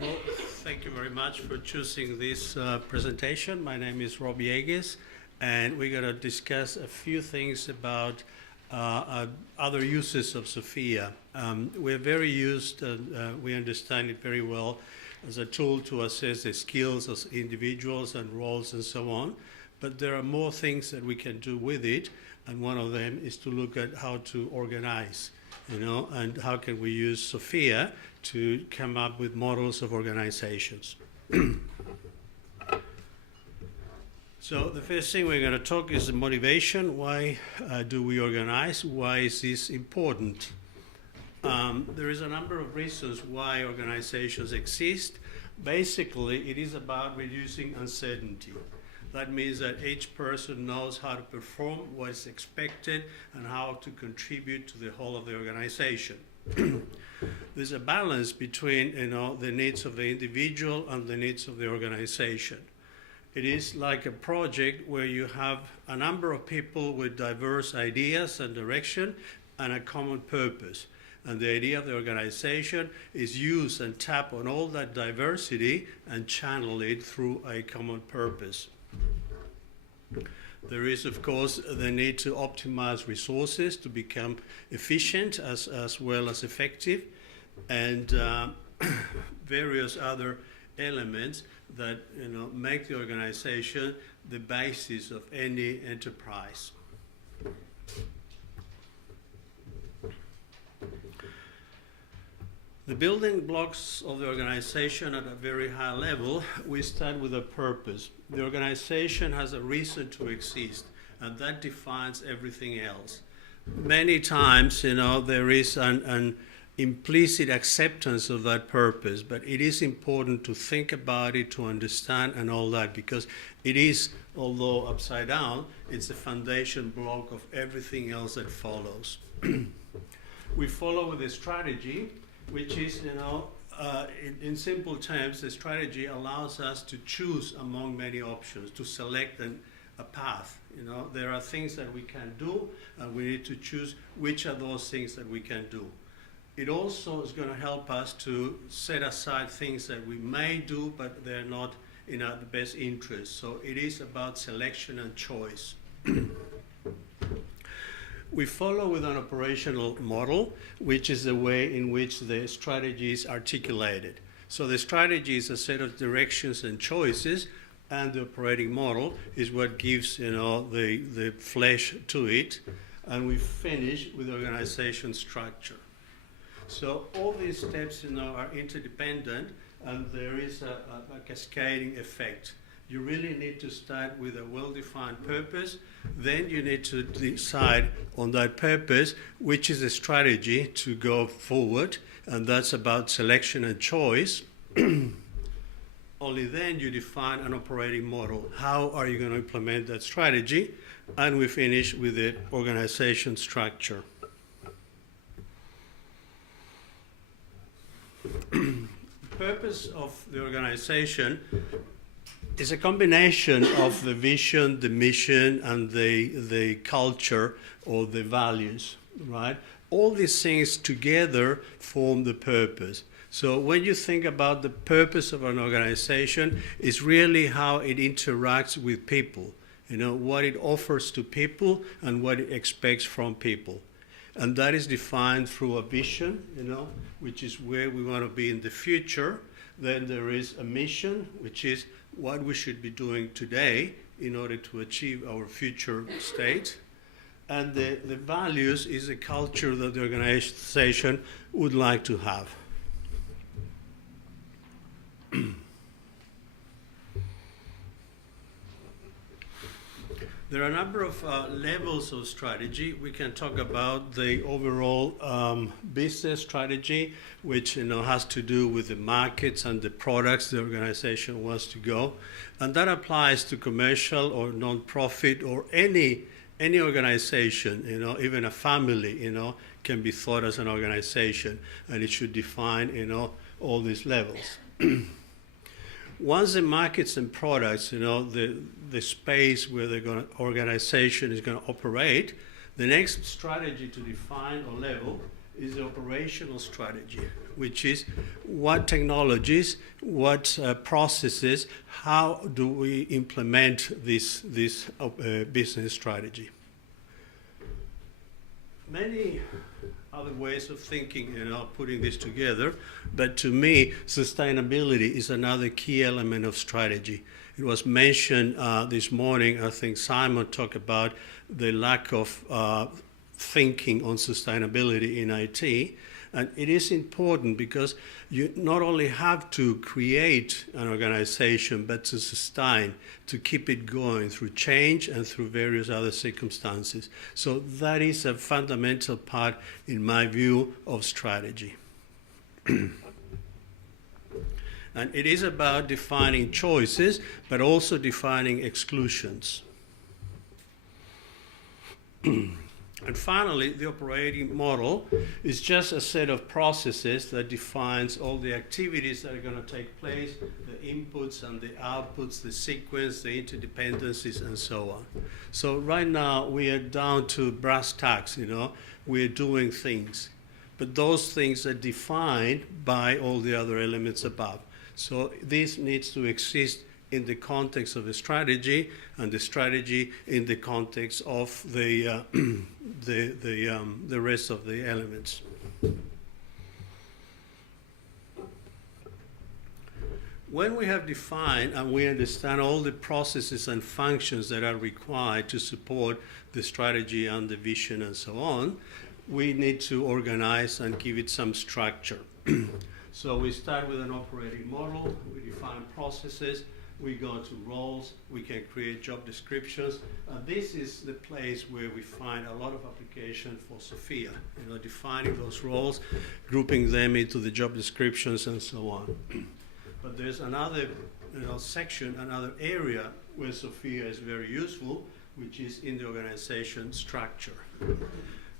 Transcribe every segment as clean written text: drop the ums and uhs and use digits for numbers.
Well, thank you very much for choosing this presentation. My name is Rob Jeges, and we're going to discuss a few things about other uses of SFIA. We're very used, we understand it very well as a tool to assess the skills of individuals and roles and so on. But there are more things that we can do with it, and one of them is to look at how to organize, and how can we use SFIA to come up with models of organizations. So the first thing we're going to talk is the motivation. Why do we organize? Why is this important? There is a number of reasons why organizations exist. Basically, it is about reducing uncertainty. That means that each person knows how to perform, what is expected, and how to contribute to the whole of the organization. There's a balance between the needs of the individual and the needs of the organization. It is like a project where you have a number of people with diverse ideas and direction and a common purpose. And the idea of the organization is use and tap on all that diversity and channel it through a common purpose. There is, of course, the need to optimize resources to become efficient as well as effective, and various other elements that make the organization the basis of any enterprise. The building blocks of the organization at a very high level, we start with a purpose. The organization has a reason to exist, and that defines everything else. Many times, there is an implicit acceptance of that purpose, but it is important to think about it, to understand and all that, because it is, although upside down, it's the foundation block of everything else that follows. We follow with a strategy, which is, in simple terms, the strategy allows us to choose among many options, to select a path. There are things that we can do, and we need to choose which are those things that we can do. It also is going to help us to set aside things that we may do, but they're not in our best interest. So it is about selection and choice. We follow with an operational model, which is the way in which the strategy is articulated. So the strategy is a set of directions and choices, and the operating model is what gives the flesh to it. And we finish with organization structure. So all these steps are interdependent, and there is a cascading effect. You really need to start with a well-defined purpose. Then you need to decide on that purpose, which is a strategy to go forward, and that's about selection and choice. Only then you define an operating model. How are you going to implement that strategy? And we finish with the organization structure. The purpose of the organization is a combination of the vision, the mission, and the culture or the values, right? All these things together form the purpose. So when you think about the purpose of an organization, it's really how it interacts with people, what it offers to people and what it expects from people. And that is defined through a vision, which is where we want to be in the future. Then there is a mission, which is what we should be doing today in order to achieve our future state. And the values is a culture that the organization would like to have. There are a number of levels of strategy. We can talk about the overall business strategy, which has to do with the markets and the products the organization wants to go, and that applies to commercial or non-profit or any organization. Even a family, can be thought as an organization, and it should define all these levels. Once the markets and products, the space where the organization is going to operate, the next strategy to define or level is the operational strategy, which is what technologies, what processes, how do we implement this business strategy. Many other ways of thinking, putting this together, but to me, sustainability is another key element of strategy. It was mentioned this morning, I think Simon talked about the lack of thinking on sustainability in IT. And it is important because you not only have to create an organization, but to sustain, to keep it going through change and through various other circumstances. So that is a fundamental part, in my view, of strategy. And it is about defining choices, but also defining exclusions. And finally, the operating model is just a set of processes that defines all the activities that are going to take place, the inputs and the outputs, the sequence, the interdependencies, and so on. So right now, we are down to brass tacks, we're doing things. But those things are defined by all the other elements above. So this needs to exist in the context of a strategy, and the strategy in the context of the rest of the elements. When we have defined and we understand all the processes and functions that are required to support the strategy and the vision and so on, we need to organize and give it some structure. So we start with an operating model, we define processes, we go to roles, we can create job descriptions. This is the place where we find a lot of application for SFIA, defining those roles, grouping them into the job descriptions and so on. But there's another section, another area where SFIA is very useful, which is in the organization structure,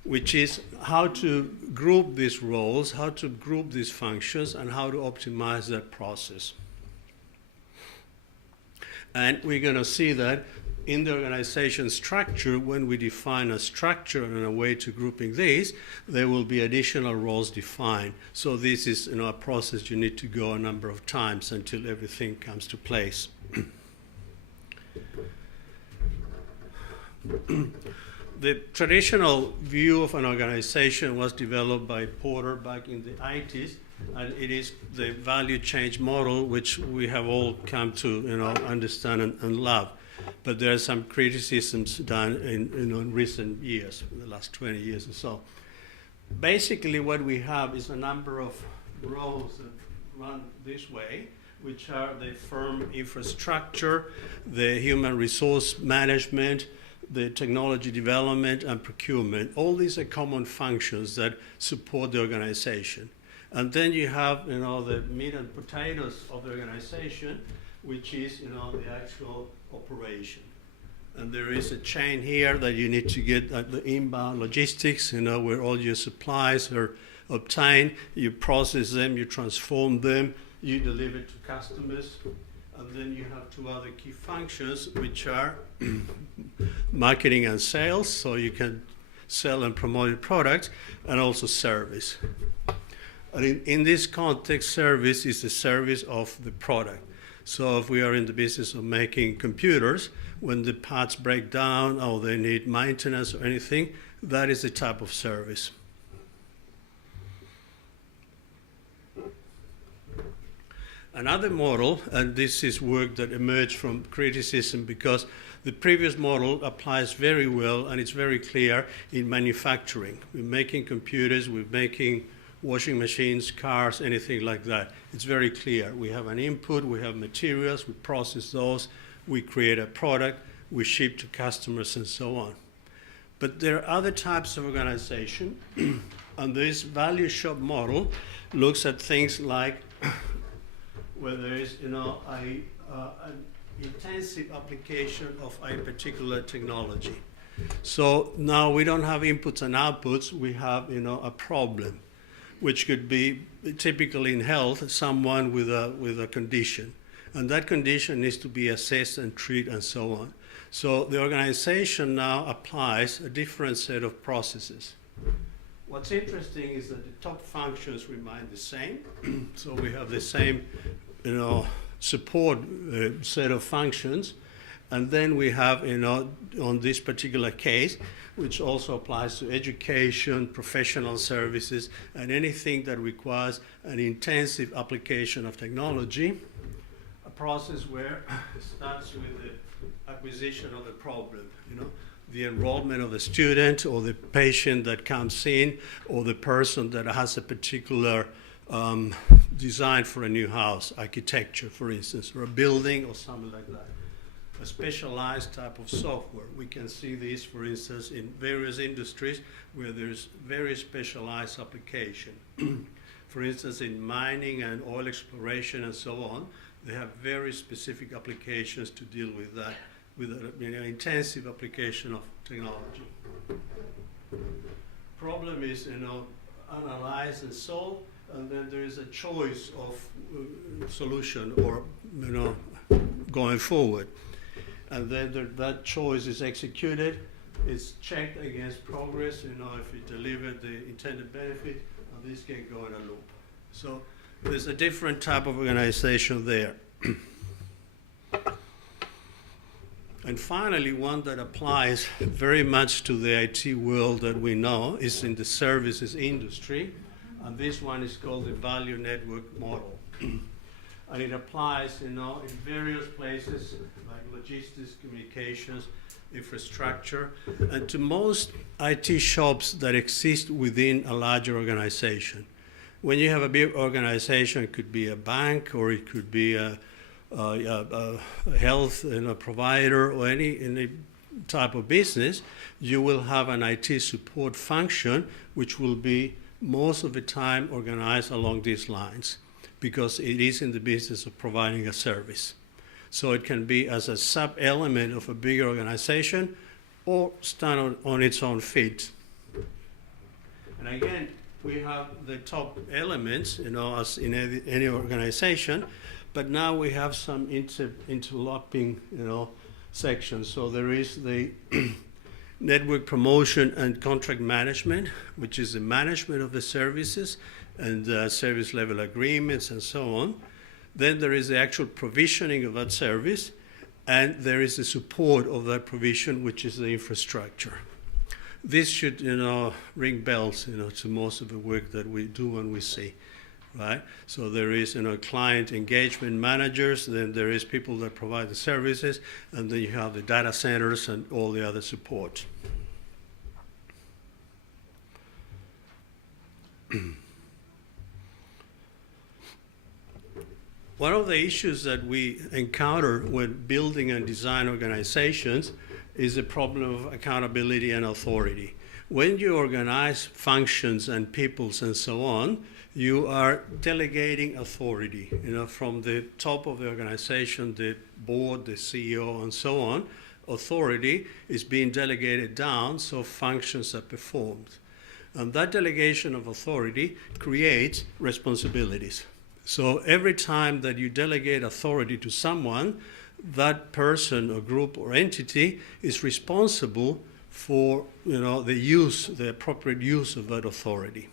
which is how to group these roles, how to group these functions, and how to optimize that process. And we're going to see that in the organization structure, when we define a structure and a way to grouping these, there will be additional roles defined. So this is a process you need to go a number of times until everything comes to place. The traditional view of an organization was developed by Porter back in the 80s. And it is the value change model which we have all come to understand and love. But there are some criticisms done in recent years, in the last 20 years or so. Basically what we have is a number of roles that run this way, which are the firm infrastructure, the human resource management, the technology development and procurement. All these are common functions that support the organization. And then you have, the meat and potatoes of the organization, which is, the actual operation. And there is a chain here that you need to get the inbound logistics, where all your supplies are obtained. You process them, you transform them, you deliver to customers. And then you have two other key functions, which are marketing and sales, so you can sell and promote your products, and also service. In this context, service is the service of the product. So if we are in the business of making computers, when the parts break down or they need maintenance or anything, that is the type of service. Another model, and this is work that emerged from criticism because the previous model applies very well and it's very clear in manufacturing. We're making computers, we're making washing machines, cars, anything like that. It's very clear. We have an input, we have materials, we process those, we create a product, we ship to customers and so on. But there are other types of organization, and this value shop model looks at things like where there is an intensive application of a particular technology. So now we don't have inputs and outputs, we have a problem, which could be typically in health, someone with a condition. And that condition needs to be assessed and treated and so on. So the organization now applies a different set of processes. What's interesting is that the top functions remain the same. So we have the same, support set of functions. And then we have, on this particular case, which also applies to education, professional services, and anything that requires an intensive application of technology, a process where it starts with the acquisition of the problem, the enrollment of the student or the patient that comes in or the person that has a particular design for a new house, architecture, for instance, or a building or something like that. A specialized type of software. We can see this, for instance, in various industries where there's very specialized application. For instance, in mining and oil exploration and so on, they have very specific applications to deal with that, with an intensive application of technology. Problem is, analyze and solve, and then there is a choice of solution or, going forward. And then that choice is executed, it's checked against progress, if it delivered the intended benefit, and this can go in a loop. So there's a different type of organization there. And finally, one that applies very much to the IT world that we know is in the services industry, and this one is called the value network model. And it applies, in various places like logistics, communications, infrastructure, and to most IT shops that exist within a larger organization. When you have a big organization, it could be a bank or it could be a health provider or any type of business, you will have an IT support function which will be most of the time organized along these lines, because it is in the business of providing a service. So it can be as a sub-element of a bigger organization or stand on its own feet. And again, we have the top elements, as in any organization, but now we have some interlocking, sections. So there is the network promotion and contract management, which is the management of the services and service level agreements and so on. Then there is the actual provisioning of that service, and there is the support of that provision, which is the infrastructure. This should, ring bells, to most of the work that we do and we see, right? So there is, client engagement managers, then there is people that provide the services, and then you have the data centers and all the other support. One of the issues that we encounter when building and design organizations is the problem of accountability and authority. When you organize functions and peoples and so on, you are delegating authority, from the top of the organization, the board, the CEO, and so on. Authority is being delegated down, so functions are performed. And that delegation of authority creates responsibilities. So every time that you delegate authority to someone, that person or group or entity is responsible for the appropriate use of that authority.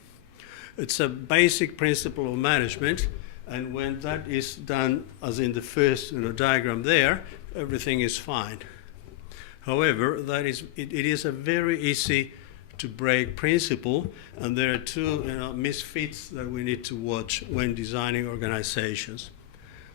It's a basic principle of management, and when that is done, as in the first diagram there, everything is fine. However, it is a very easy to break principle, and there are two misfits that we need to watch when designing organizations.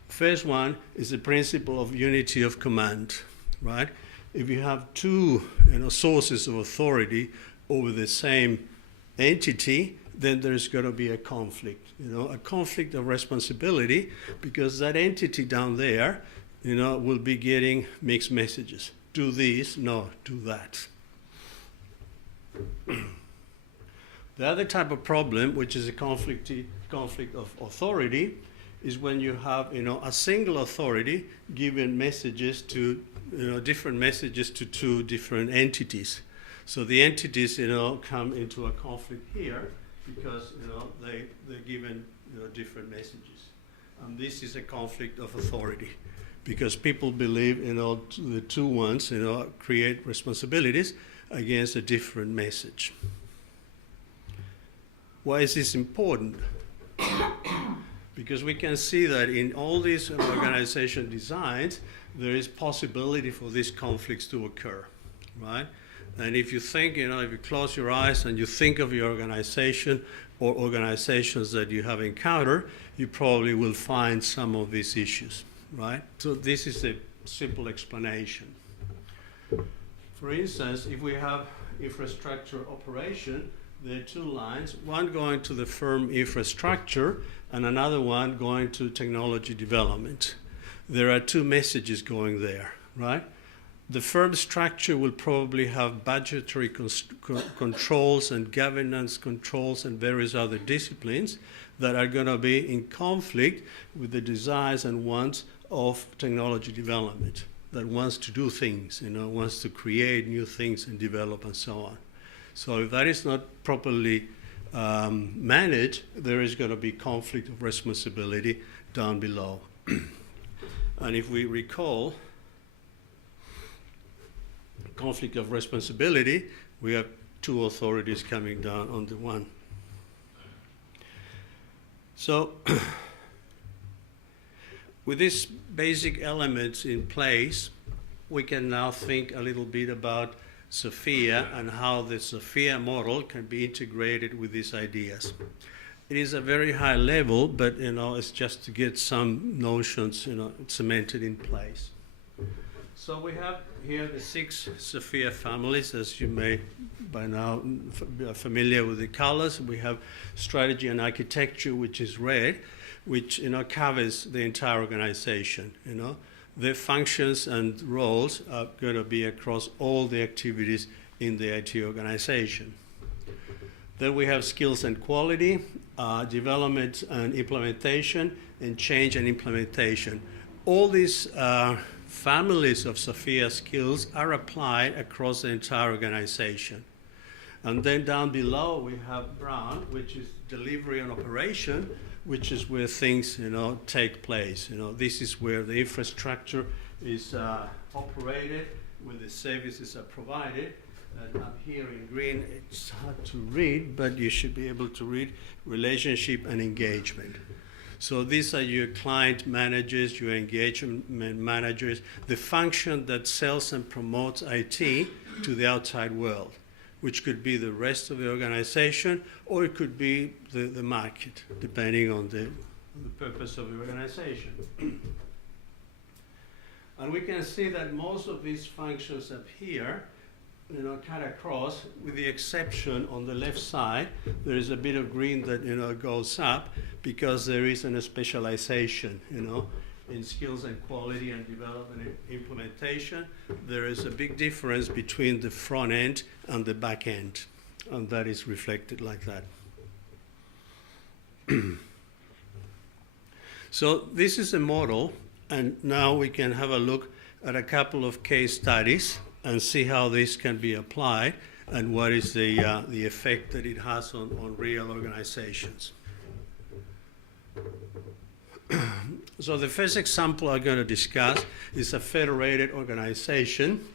First one is the principle of unity of command, right? If you have two sources of authority over the same entity, then there's going to be a conflict, a conflict of responsibility, because that entity down there, will be getting mixed messages. Do this, no, do that. The other type of problem, which is a conflict of authority, is when you have a single authority giving messages to different messages to two different entities. So the entities come into a conflict here because they're given different messages, and this is a conflict of authority, because people believe the two ones create responsibilities against a different message. Why is this important? Because we can see that in all these organization designs, there is possibility for these conflicts to occur, right? And if you think, if you close your eyes and you think of your organization or organizations that you have encountered, you probably will find some of these issues, right? So this is a simple explanation. For instance, if we have infrastructure operation, there are two lines, one going to the firm infrastructure and another one going to technology development. There are two messages going there, right? The firm structure will probably have budgetary controls and governance controls and various other disciplines that are going to be in conflict with the desires and wants of technology development, that wants to do things, wants to create new things and develop and so on. So if that is not properly managed, there is going to be conflict of responsibility down below. And if we recall, conflict of responsibility, we have two authorities coming down on the one. So with these basic elements in place, we can now think a little bit about SFIA and how the SFIA model can be integrated with these ideas. It is a very high level, but it's just to get some notions cemented in place. So we have here the 6 SFIA families, as you may by now be familiar with the colors. We have strategy and architecture, which is red, which covers the entire organization. The functions and roles are going to be across all the activities in the IT organization. Then we have skills and quality, development and implementation, and change and implementation. All these families of SFIA skills are applied across the entire organization. And then down below we have brown, which is delivery and operation, which is where things take place. This is where the infrastructure is operated, where the services are provided. And up here in green, it's hard to read, but you should be able to read relationship and engagement. So these are your client managers, your engagement managers, the function that sells and promotes IT to the outside world, which could be the rest of the organization, or it could be the market, depending on the purpose of the organization. And we can see that most of these functions up here cut across, with the exception on the left side, there is a bit of green that goes up because there is a specialization, in skills and quality and development and implementation. There is a big difference between the front end and the back end, and that is reflected like that. So this is a model, and now we can have a look at a couple of case studies and see how this can be applied and what is the effect that it has on real organizations. So the first example I'm going to discuss is a federated organization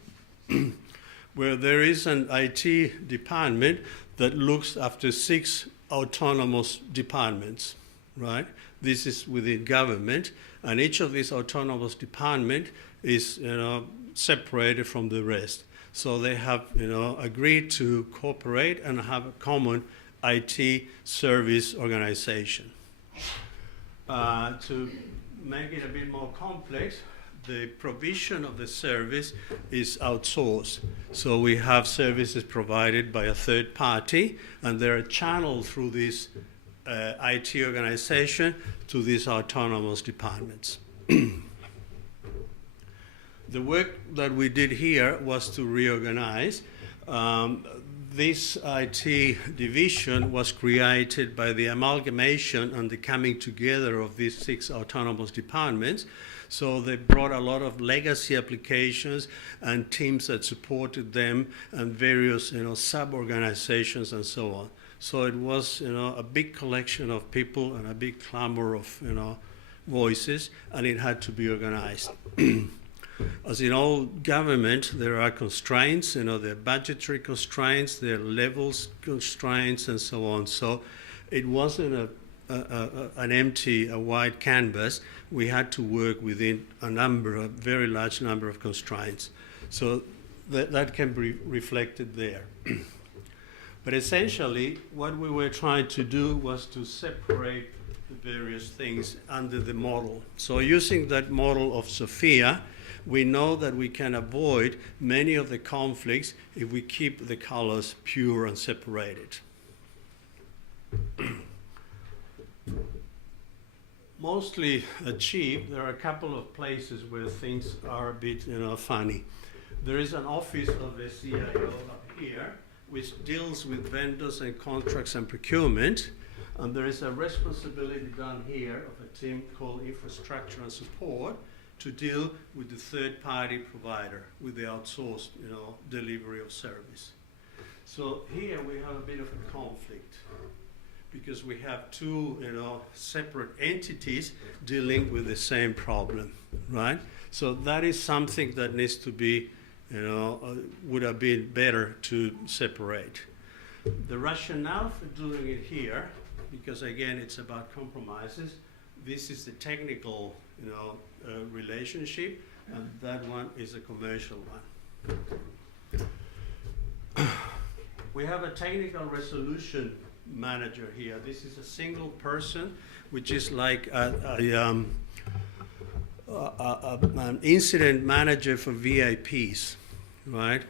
where there is an IT department that looks after 6 autonomous departments, right? This is within government, and each of these autonomous departments is separated from the rest. So they have agreed to cooperate and have a common IT service organization. To make it a bit more complex, the provision of the service is outsourced. So we have services provided by a third party, and they're channeled through this IT organization to these autonomous departments. The work that we did here was to reorganize. This IT division was created by the amalgamation and the coming together of these 6 autonomous departments. So they brought a lot of legacy applications and teams that supported them and various sub-organizations and so on. So it was a big collection of people and a big clamor of voices, and it had to be organized. As in all government, there are constraints, there are budgetary constraints, there are levels constraints, and so on. So it wasn't an empty, a white canvas. We had to work within a very large number of constraints. So that can be reflected there. But essentially, what we were trying to do was to separate the various things under the model. So using that model of SFIA, we know that we can avoid many of the conflicts if we keep the colors pure and separated. Mostly achieved. There are a couple of places where things are a bit, funny. There is an office of the CIO up here, which deals with vendors and contracts and procurement. And there is a responsibility down here of a team called Infrastructure and Support to deal with the third-party provider, with the outsourced, delivery of service. So here we have a bit of a conflict because we have two, separate entities dealing with the same problem, right? So that is something that needs to be, would have been better to separate. The rationale for doing it here, because again it's about compromises, this is the technical, relationship, and that one is a commercial one. We have a technical resolution manager here. This is a single person, which is like an incident manager for VIPs, right?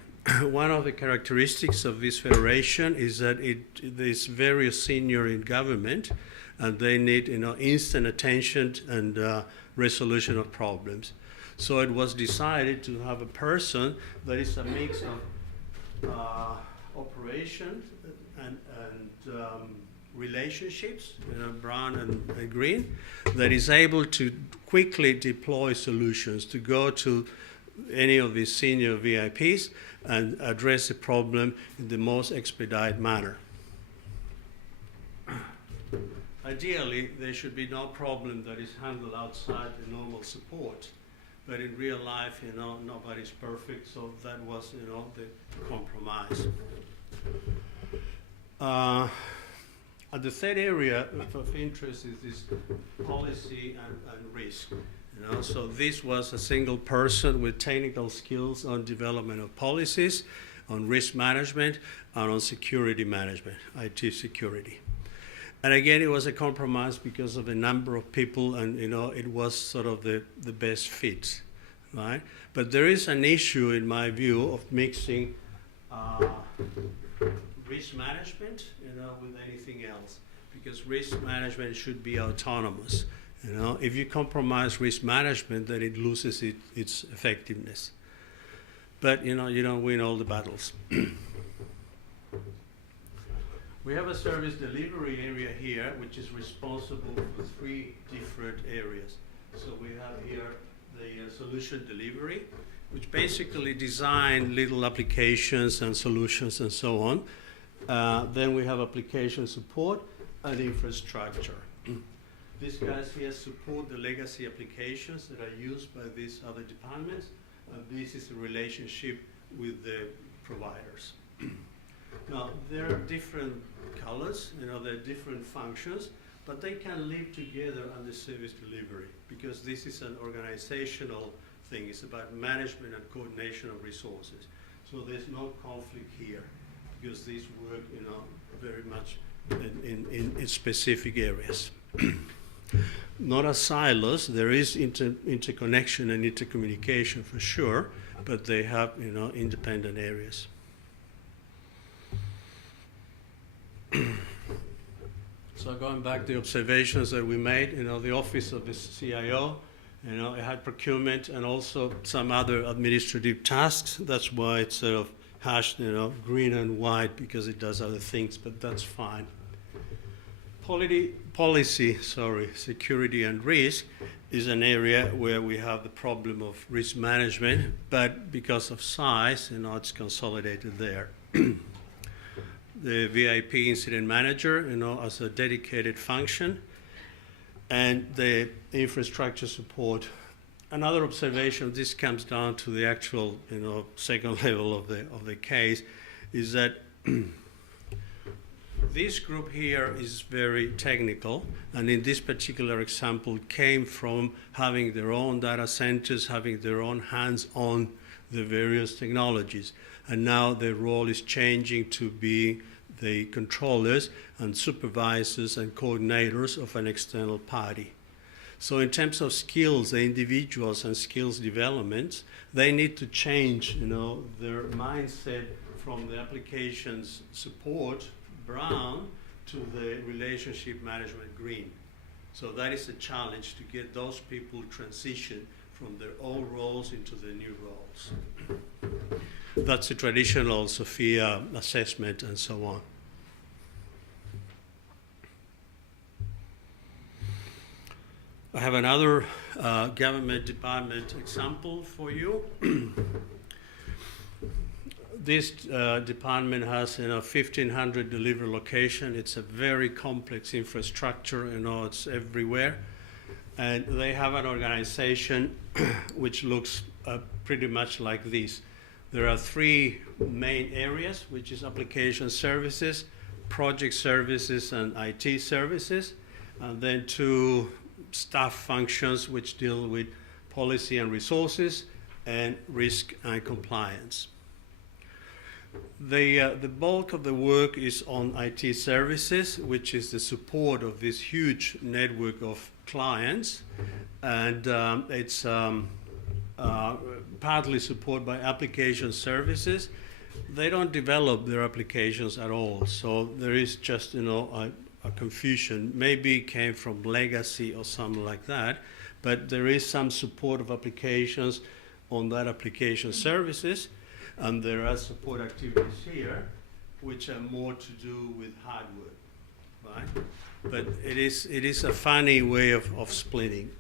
One of the characteristics of this federation is that it is very senior in government, and they need, instant attention and resolution of problems. So it was decided to have a person that is a mix of operations and relationships, brown and green, that is able to quickly deploy solutions, to go to any of these senior VIPs and address the problem in the most expedited manner. Ideally, there should be no problem that is handled outside the normal support. But in real life, nobody's perfect, so that was, the compromise. The third area of interest is this policy and risk. So this was a single person with technical skills on development of policies, on risk management, and on security management, IT security. And again, it was a compromise because of the number of people, and it was sort of the best fit, right? But there is an issue, in my view, of mixing risk management, with anything else, because risk management should be autonomous. If you compromise risk management, then it loses its effectiveness. But you don't win all the battles. We have a service delivery area here, which is responsible for 3 different areas. So we have here the solution delivery, which basically design little applications and solutions and so on. Then we have application support and infrastructure. These guys here support the legacy applications that are used by these other departments, and this is a relationship with the providers. Now, there are different colors, there are different functions, but they can live together under service delivery, because this is an organizational thing. It's about management and coordination of resources. So there's no conflict here, because these work, very much in specific areas. Not as silos. There is interconnection and intercommunication for sure, but they have, independent areas. So going back to the observations that we made, the office of the CIO, it had procurement and also some other administrative tasks. That's why it's sort of hashed, green and white, because it does other things, but that's fine. Policy, security and risk is an area where we have the problem of risk management, but because of size, it's consolidated there. The VIP incident manager, as a dedicated function, and the infrastructure support. Another observation, this comes down to the actual, second level of the case, is that This group here is very technical, and in this particular example came from having their own data centers, having their own hands on the various technologies. And now their role is changing to be the controllers and supervisors and coordinators of an external party. So in terms of skills, the individuals and skills development, they need to change, their mindset from the applications support, brown, to the relationship management, green. So that is a challenge to get those people transition from their old roles into the new roles. That's the traditional SFIA assessment and so on. I have another government department example for you. This department has 1,500 delivery locations. It's a very complex infrastructure, it's everywhere. And they have an organization which looks pretty much like this. There are three main areas, which is application services, project services, and IT services, and then two staff functions which deal with policy and resources and risk and compliance. The bulk of the work is on IT services, which is the support of this huge network of clients, and it's partly supported by application services. They don't develop their applications at all, so there is just a confusion. Maybe it came from legacy or something like that, but there is some support of applications on that application services, and there are support activities here which are more to do with hardware, right? But it is a funny way of splitting.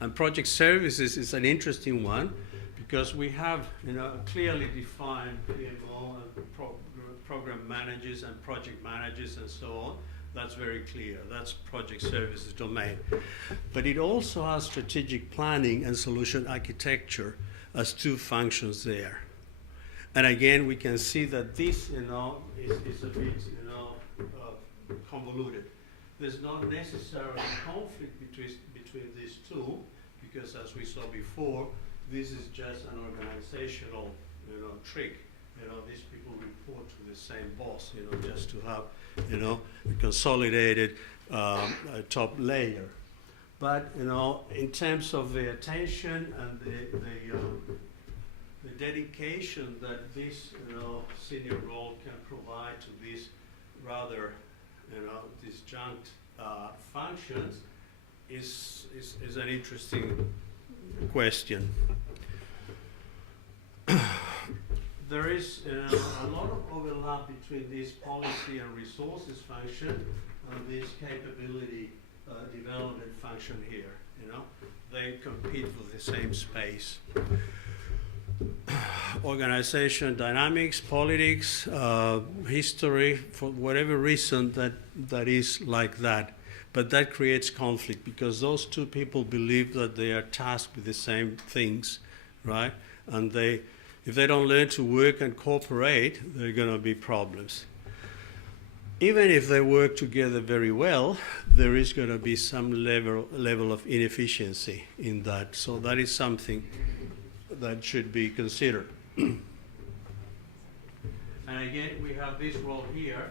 And project services is an interesting one because we have a clearly defined PMO and program managers and project managers and so on. That's very clear. That's project services domain. But it also has strategic planning and solution architecture as two functions there. And again, we can see that this, is a bit, convoluted. There's not necessarily conflict between these two, because as we saw before, this is just an organizational, trick. These people report to the same boss, just to have, a consolidated top layer. But, in terms of the attention and the dedication that this, senior role can provide to these rather, disjunct functions is an interesting question. There is a lot of overlap between this policy and resources function and this capability development function here. They compete for the same space. Organization dynamics, politics, history, for whatever reason that is like that. But that creates conflict because those two people believe that they are tasked with the same things, right? And if they don't learn to work and cooperate, there are going to be problems. Even if they work together very well, there is going to be some level of inefficiency in that. So that is something that should be considered. And again, we have this role here,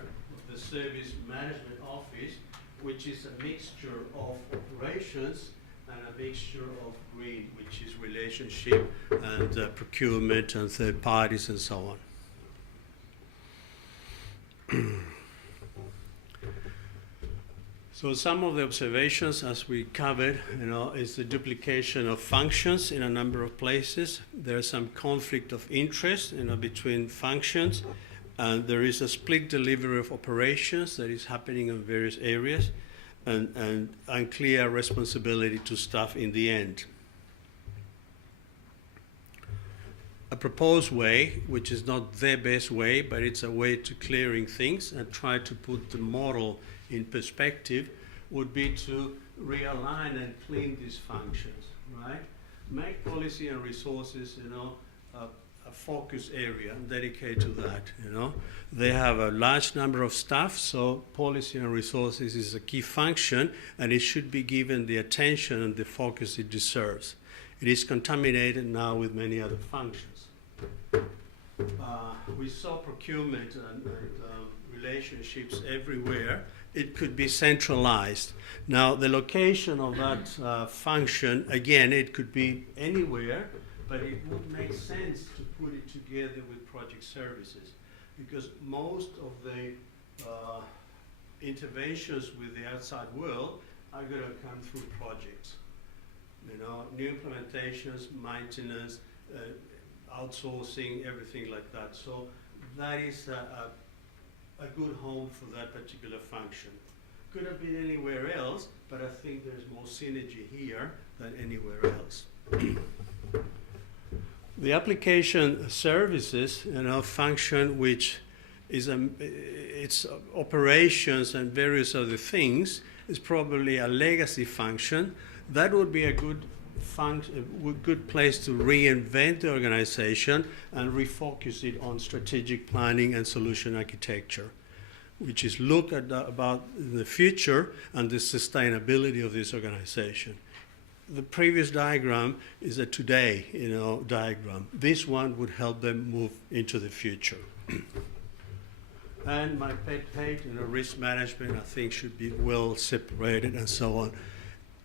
the Service Management Office, which is a mixture of operations and a mixture of green, which is relationship and procurement and third parties and so on. So some of the observations, as we covered, is the duplication of functions in a number of places. There's some conflict of interest, between functions, and there is a split delivery of operations that is happening in various areas, and unclear responsibility to staff in the end. A proposed way, which is not the best way, but it's a way to clearing things and try to put the model in perspective, would be to realign and clean these functions, right? Make policy and resources, a focus area dedicated to that, you know. They have a large number of staff, so policy and resources is a key function, and it should be given the attention and the focus it deserves. It is contaminated now with many other functions. We saw procurement and relationships everywhere. It could be centralized. Now, the location of that function, again, it could be anywhere, but it would make sense to put it together with project services, because most of the interventions with the outside world are going to come through projects. You know, new implementations, maintenance, outsourcing, everything like that. So that is a good home for that particular function. Could have been anywhere else, but I think there's more synergy here than anywhere else. The application services, you know, function which is its operations and various other things is probably a legacy function. That would be a good place to reinvent the organization and refocus it on strategic planning and solution architecture, which is look at about the future and the sustainability of this organization. The previous diagram is a today, you know, diagram. This one would help them move into the future. And my pet hate, you know, risk management, I think should be well separated and so on.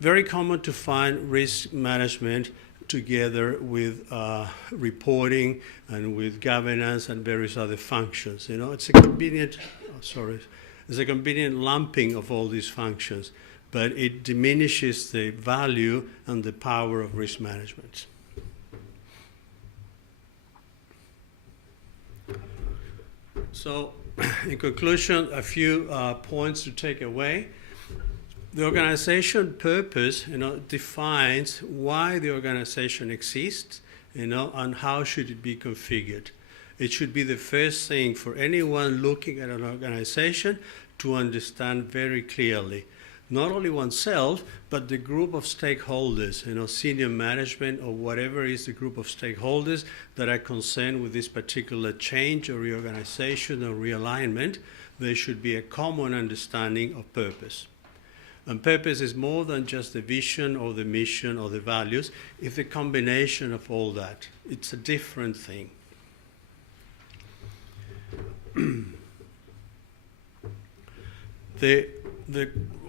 Very common to find risk management together with reporting and with governance and various other functions. You know, it's a convenient, it's a convenient lumping of all these functions, but it diminishes the value and the power of risk management. So, in conclusion, a few points to take away. The organization purpose, you know, defines why the organization exists, you know, and how should it be configured. It should be the first thing for anyone looking at an organization to understand very clearly, not only oneself, but the group of stakeholders, you know, senior management or whatever is the group of stakeholders that are concerned with this particular change or reorganization or realignment. There should be a common understanding of purpose. And purpose is more than just the vision or the mission or the values. It's a combination of all that. It's a different thing. The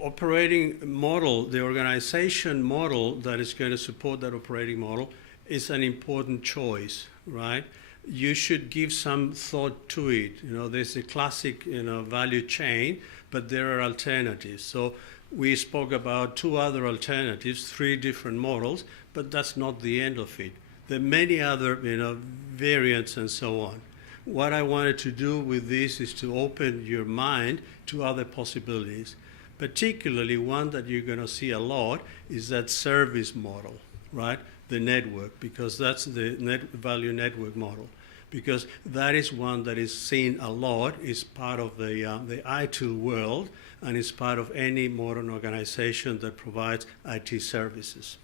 operating model, the organization model that is going to support that operating model is an important choice, right? You should give some thought to it. You know, there's a classic, you know, value chain, but there are alternatives. So we spoke about two other alternatives, 3 different models, but that's not the end of it. There are many other, you know, variants and so on. What I wanted to do with this is to open your mind to other possibilities. Particularly one that you're going to see a lot is that service model, right? The network, because that's the value network model. Because that is one that is seen a lot, is part of the IT world, and is part of any modern organization that provides IT services.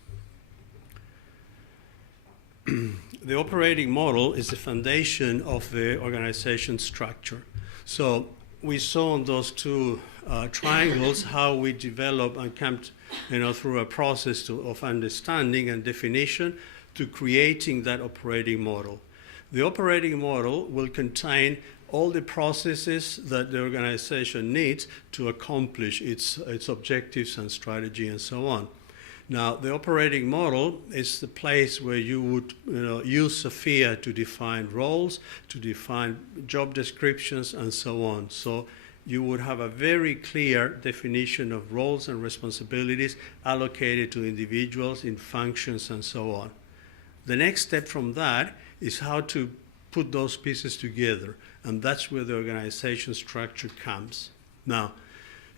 The operating model is the foundation of the organization structure. So we saw on those 2 triangles how we develop and come to, you know, through a process of understanding and definition to creating that operating model. The operating model will contain all the processes that the organization needs to accomplish its objectives and strategy and so on. Now, the operating model is the place where you would, you know, use SFIA to define roles, to define job descriptions, and so on. So you would have a very clear definition of roles and responsibilities allocated to individuals in functions and so on. The next step from that is how to put those pieces together, and that's where the organization structure comes. Now,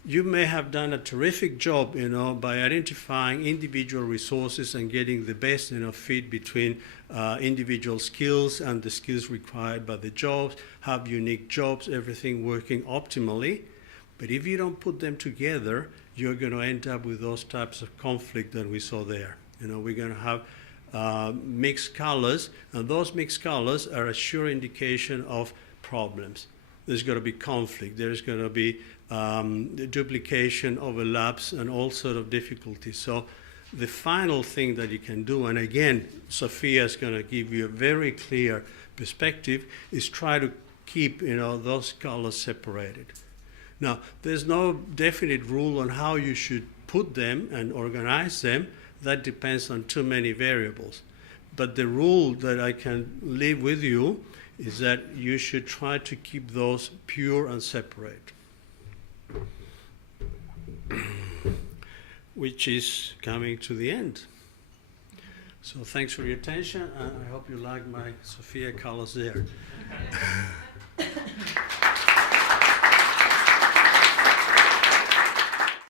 you may have done a terrific job, you know, by identifying individual resources and getting the best, you know, fit between individual skills and the skills required by the jobs, have unique jobs, everything working optimally. But if you don't put them together, you're going to end up with those types of conflict that we saw there. You know, we're going to have mixed colors, and those mixed colors are a sure indication of problems. There's going to be conflict, there's going to be duplication, overlaps, and all sort of difficulties. So the final thing that you can do, and again, SFIA is going to give you a very clear perspective, is try to keep those colors separated. Now, there's no definite rule on how you should put them and organize them. That depends on too many variables. But the rule that I can leave with you is that you should try to keep those pure and separate. Which is coming to the end. So thanks for your attention, and I hope you like my SFIA colors there.